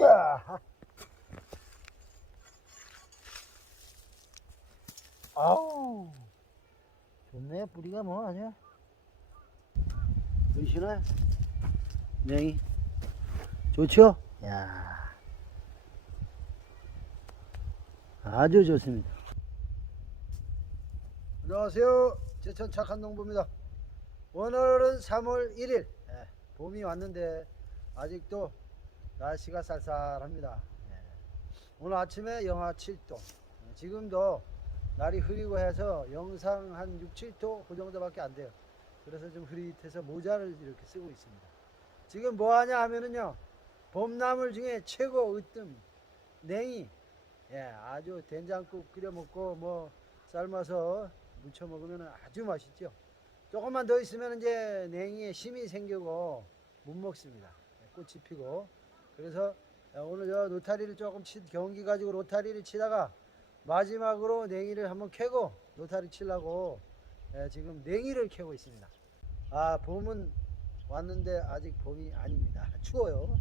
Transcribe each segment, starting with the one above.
야. 아우. 좋네, 뿌리가 뭐 아니야. 보이시나요? 냉이. 좋죠? 야. 아주 좋습니다. 안녕하세요. 제천 착한 농부입니다. 오늘은 3월 1일. 예, 봄이 왔는데 아직도 날씨가 쌀쌀합니다. 예. 오늘 아침에 영하 7도. 예, 지금도 날이 흐리고 해서 영상 한 6, 7도 그 정도밖에 안 돼요. 그래서 좀 흐릿해서 모자를 이렇게 쓰고 있습니다. 지금 뭐 하냐 하면은요. 봄나물 중에 최고 으뜸 냉이. 예, 아주 된장국 끓여 먹고 뭐 삶아서 무쳐 먹으면 아주 맛있죠. 조금만 더 있으면 이제 냉이에 심이 생기고 못 먹습니다. 예, 꽃이 피고. 그래서 오늘 저 노타리를 조금 치, 경기 가지고 노타리를 치다가 마지막으로 냉이를 한번 캐고 노타리 치려고 예, 지금 냉이를 캐고 있습니다. 아 봄은 왔는데 아직 봄이 아닙니다. 추워요.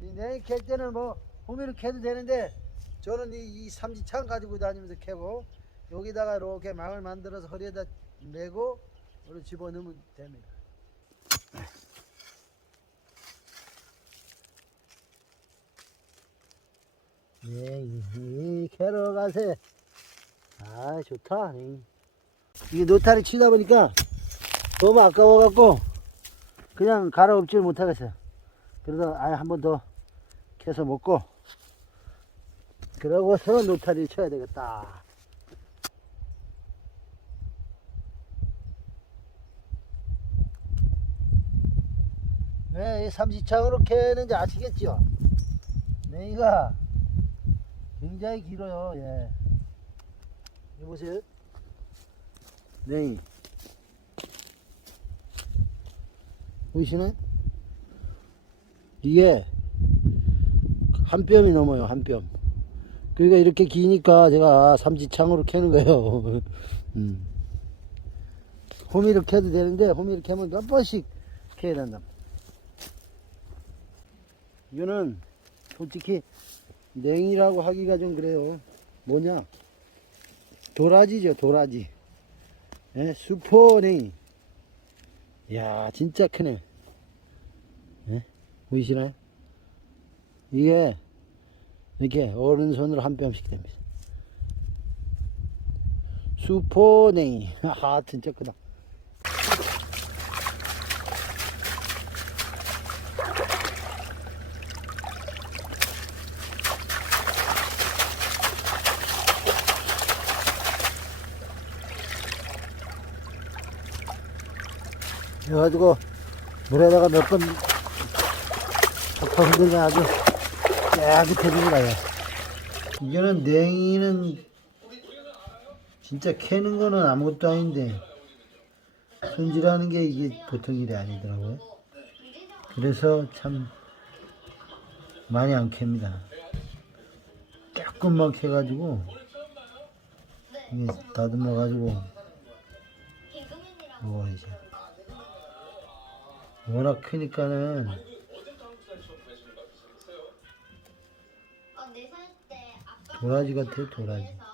이 냉이 캘 때는 뭐 호미를 캐도 되는데 저는 이, 이 삼지창 가지고 다니면서 캐고 여기다가 이렇게 망을 만들어서 허리에다 메고 이렇게 집어넣으면 됩니다. 예, 이, 이 캐러 가세. 아, 좋다. 이. 이게 노타리 치다 보니까 너무 아까워갖고 그냥 갈아엎지를 못하겠어요. 그러다 아예 한 번 더 캐서 먹고 그러고서 노타리 쳐야 되겠다. 네, 이 삼지창으로 캐는지 아시겠죠? 네, 이가 굉장히 길어요. 예. 여기 보세요. 네. 보이시나요? 이게 한 뼘이 넘어요. 한 뼘. 그러니까 이렇게 기니까 제가 삼지창으로 캐는 거예요. 음. 호미를 캐도 되는데 호미를 캐면 몇 번씩 캐야 된다. 이거는 솔직히 냉이라고 하기가 좀 그래요. 뭐냐? 도라지죠, 도라지. 예, 슈퍼냉이. 이야, 진짜 크네. 예? 보이시나요? 이게 이렇게 오른손으로 한 뼘씩 됩니다. 슈퍼냉이. 아, 진짜 크다. 그래가지고 물에다가 몇 번 덮어 흔들면 아주 깨끗해집니다. 요 이거는 냉이는 진짜 캐는 거는 아무것도 아닌데 손질하는 게 이게 보통 일이 아니더라고요. 그래서 참 많이 안 캡니다. 조금만 캐가지고 다듬어가지고 먹어야지. 워낙 크니까는 도라지 같아요, 도라지.